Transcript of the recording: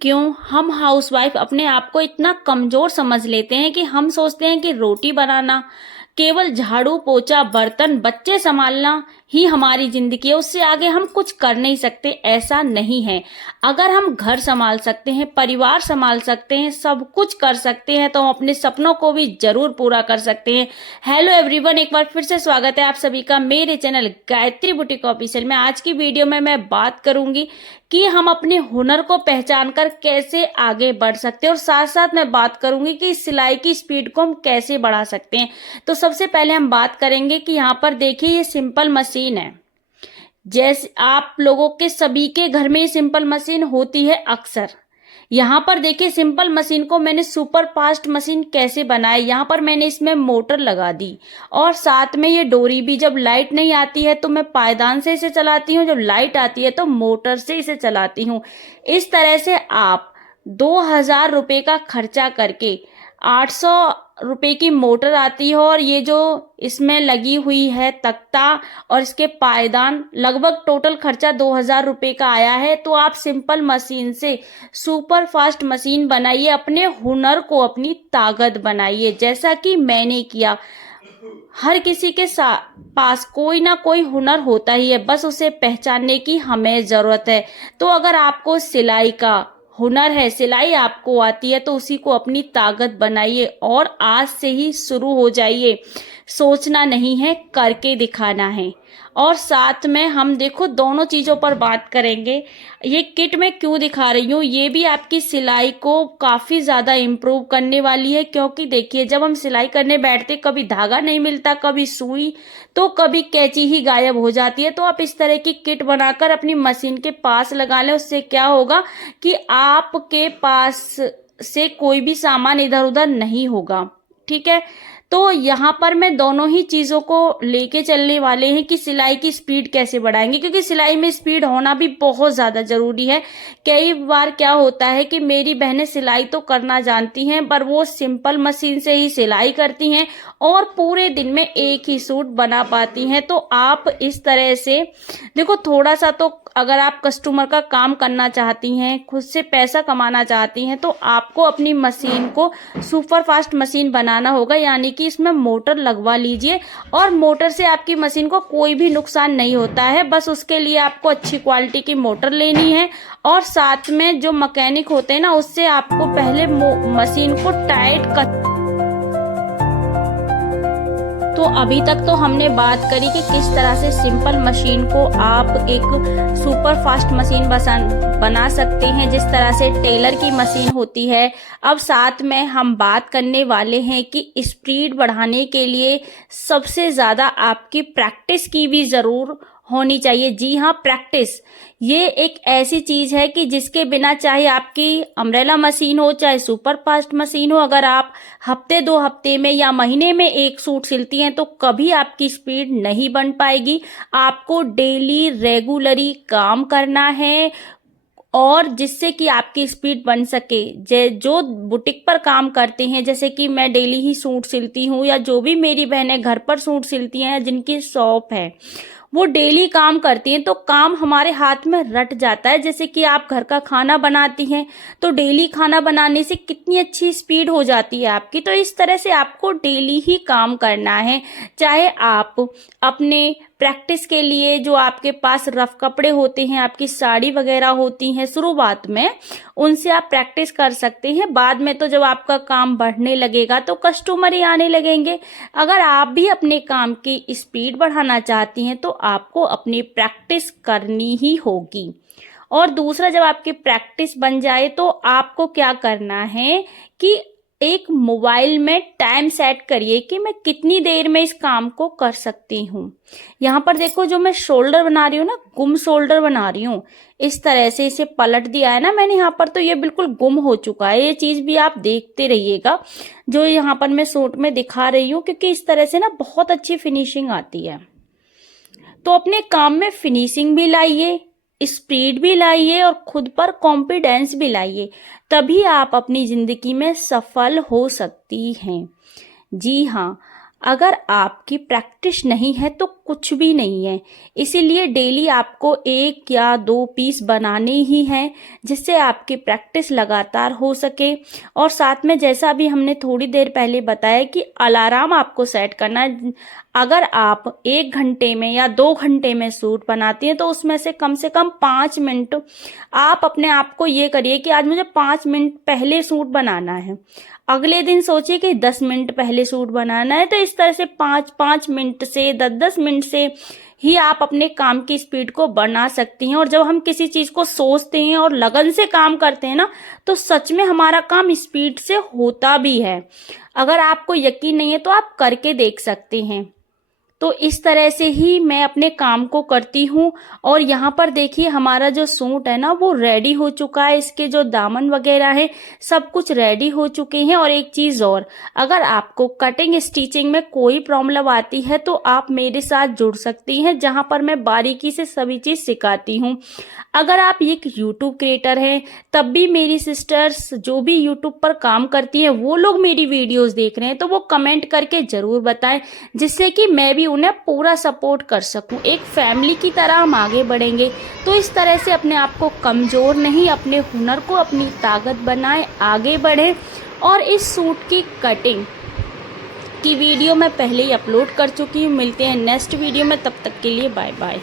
क्यों हम हाउसवाइफ अपने आप को इतना कमजोर समझ लेते हैं कि हम सोचते हैं कि रोटी बनाना, केवल झाड़ू पोछा बर्तन बच्चे संभालना ही हमारी जिंदगी है, उससे आगे हम कुछ कर नहीं सकते। ऐसा नहीं है। अगर हम घर संभाल सकते हैं, परिवार संभाल सकते हैं, सब कुछ कर सकते हैं, तो हम अपने सपनों को भी जरूर पूरा कर सकते हैं। हेलो एवरीवन, एक बार फिर से स्वागत है आप सभी का मेरे चैनल गायत्री बुटीक ऑफिशियल में। आज की वीडियो में मैं बात करूंगी कि हम अपने हुनर को पहचान कर कैसे आगे बढ़ सकते हैं, और साथ साथ मैं बात करूंगी कि सिलाई की स्पीड को हम कैसे बढ़ा सकते हैं। तो सबसे पहले हम बात करेंगे कि यहाँ पर देखिए, ये सिंपल मशीन है। जैसे आप लोगों के सभी के घर में ये सिंपल मशीन होती है अक्सर। यहाँ पर देखिए, सिंपल मशीन को मैंने सुपर फास्ट मशीन कैसे बनाई। यहाँ पर मैंने इसमें मोटर लगा दी और साथ में ये डोरी भी। जब लाइट नहीं आती है तो मैं पायदान से इसे चलाती हूँ, जब लाइट आती है तो मोटर से इसे चलाती हूँ। इस तरह से आप 2000 रुपये का खर्चा करके 800 रुपए की मोटर आती है, और ये जो इसमें लगी हुई है तख्ता और इसके पायदान, लगभग टोटल खर्चा 2000 रुपए का आया है। तो आप सिंपल मशीन से सुपर फास्ट मशीन बनाइए, अपने हुनर को अपनी ताकत बनाइए, जैसा कि मैंने किया। हर किसी के पास कोई ना कोई हुनर होता ही है, बस उसे पहचानने की हमें जरूरत है। तो अगर आपको सिलाई का हुनर है, सिलाई आपको आती है, तो उसी को अपनी ताकत बनाइए और आज से ही शुरू हो जाइए। सोचना नहीं है, करके दिखाना है। और साथ में हम देखो दोनों चीजों पर बात करेंगे। ये किट मैं क्यों दिखा रही हूँ, ये भी आपकी सिलाई को काफी ज्यादा इम्प्रूव करने वाली है। क्योंकि देखिए, जब हम सिलाई करने बैठते, कभी धागा नहीं मिलता, कभी सुई, तो कभी कैंची ही गायब हो जाती है। तो आप इस तरह की किट बनाकर अपनी मशीन के पास लगा लें। उससे क्या होगा कि आपके पास से कोई भी सामान इधर उधर नहीं होगा। ठीक है, तो यहाँ पर मैं दोनों ही चीजों को लेके चलने वाले हैं कि सिलाई की स्पीड कैसे बढ़ाएंगे, क्योंकि सिलाई में स्पीड होना भी बहुत ज्यादा जरूरी है। कई बार क्या होता है कि मेरी बहनें सिलाई तो करना जानती हैं, पर वो सिंपल मशीन से ही सिलाई करती हैं और पूरे दिन में एक ही सूट बना पाती हैं। तो आप इस तरह से देखो, थोड़ा सा तो अगर आप कस्टमर का काम करना चाहती हैं, खुद से पैसा कमाना चाहती हैं, तो आपको अपनी मशीन को सुपर फास्ट मशीन बनाना होगा। यानी कि इसमें मोटर लगवा लीजिए, और मोटर से आपकी मशीन को कोई भी नुकसान नहीं होता है। बस उसके लिए आपको अच्छी क्वालिटी की मोटर लेनी है, और साथ में जो मैकेनिक होते हैं ना, उससे आपको पहले मशीन को टाइट कर। तो अभी तक तो हमने बात करी कि किस तरह से सिंपल मशीन को आप एक सुपर फास्ट मशीन बना सकते हैं, जिस तरह से टेलर की मशीन होती है। अब साथ में हम बात करने वाले हैं कि स्पीड बढ़ाने के लिए सबसे ज्यादा आपकी प्रैक्टिस की भी जरूर होनी चाहिए। जी हाँ, प्रैक्टिस ये एक ऐसी चीज है कि जिसके बिना, चाहे आपकी अम्ब्रेला मशीन हो, चाहे सुपर फास्ट मशीन हो, अगर आप हफ्ते 2 हफ्ते में या महीने में एक सूट सिलती हैं, तो कभी आपकी स्पीड नहीं बन पाएगी। आपको डेली रेगुलरी काम करना है, और जिससे कि आपकी स्पीड बन सके। जो बुटीक पर काम करते हैं, जैसे कि मैं डेली ही सूट सिलती हूँ, या जो भी मेरी बहनें घर पर सूट सिलती हैं, जिनकी शॉप है, वो डेली काम करती हैं, तो काम हमारे हाथ में रट जाता है। जैसे कि आप घर का खाना बनाती हैं, तो डेली खाना बनाने से कितनी अच्छी स्पीड हो जाती है आपकी। तो इस तरह से आपको डेली ही काम करना है। चाहे आप अपने प्रैक्टिस के लिए जो आपके पास रफ कपड़े होते हैं, आपकी साड़ी वगैरह होती हैं, शुरुआत में उनसे आप प्रैक्टिस कर सकते हैं। बाद में तो जब आपका काम बढ़ने लगेगा तो कस्टमर ही आने लगेंगे। अगर आप भी अपने काम की स्पीड बढ़ाना चाहती हैं, तो आपको अपनी प्रैक्टिस करनी ही होगी। और दूसरा, जब आपकी प्रैक्टिस बन जाए, तो आपको क्या करना है कि एक मोबाइल में टाइम सेट करिए कि मैं कितनी देर में इस काम को कर सकती हूँ। यहाँ पर देखो, जो मैं शोल्डर बना रही हूँ ना, गुम शोल्डर बना रही हूँ। इस तरह से इसे पलट दिया है ना मैंने यहाँ पर, तो ये बिल्कुल गुम हो चुका है। ये चीज भी आप देखते रहिएगा, जो यहाँ पर मैं सूट में दिखा रही हूँ, क्योंकि इस तरह से ना बहुत अच्छी फिनिशिंग आती है। तो अपने काम में फिनिशिंग भी लाइए, स्पीड भी लाइए, और खुद पर कॉन्फिडेंस भी लाइए। तभी आप अपनी जिंदगी में सफल हो सकती हैं। जी हाँ, अगर आपकी प्रैक्टिस नहीं है, तो कुछ भी नहीं है। इसीलिए डेली आपको 1 या 2 पीस बनाने ही हैं, जिससे आपकी प्रैक्टिस लगातार हो सके। और साथ में जैसा भी हमने थोड़ी देर पहले बताया कि अलार्म आपको सेट करना है। अगर आप 1 घंटे में या 2 घंटे में सूट बनाती हैं, तो उसमें से कम 5 मिनट आप अपने आप को ये करिए कि आज मुझे 5 मिनट पहले सूट बनाना है। अगले दिन सोचिए कि 10 मिनट पहले सूट बनाना है। तो इस तरह से 5-5 मिनट से 10-10 मिनट से ही आप अपने काम की स्पीड को बढ़ा सकती हैं। और जब हम किसी चीज को सोचते हैं और लगन से काम करते हैं ना, तो सच में हमारा काम स्पीड से होता भी है। अगर आपको यकीन नहीं है तो आप करके देख सकते हैं। तो इस तरह से ही मैं अपने काम को करती हूँ। और यहाँ पर देखिए हमारा जो सूट है ना, वो रेडी हो चुका है। इसके जो दामन वगैरह है सब कुछ रेडी हो चुके हैं। और एक चीज़ और, अगर आपको कटिंग स्टिचिंग में कोई प्रॉब्लम आती है तो आप मेरे साथ जुड़ सकती हैं, जहाँ पर मैं बारीकी से सभी चीज़ सिखाती हूँ। अगर आप एक यूट्यूब क्रिएटर हैं, तब भी मेरी सिस्टर्स जो भी यूट्यूब पर काम करती हैं, वो लोग मेरी वीडियोस देख रहे हैं, तो वो कमेंट करके ज़रूर बताएं, जिससे कि मैं भी उन्हें पूरा सपोर्ट कर सकूं। एक फैमिली की तरह हम आगे बढ़ेंगे। तो इस तरह से अपने आप को कमज़ोर नहीं, अपने हुनर को अपनी ताकत बनाएं, आगे बढ़ें। और इस सूट की कटिंग की वीडियो मैं पहले ही अपलोड कर चुकी हूँ। मिलते हैं नेक्स्ट वीडियो में, तब तक के लिए बाय बाय।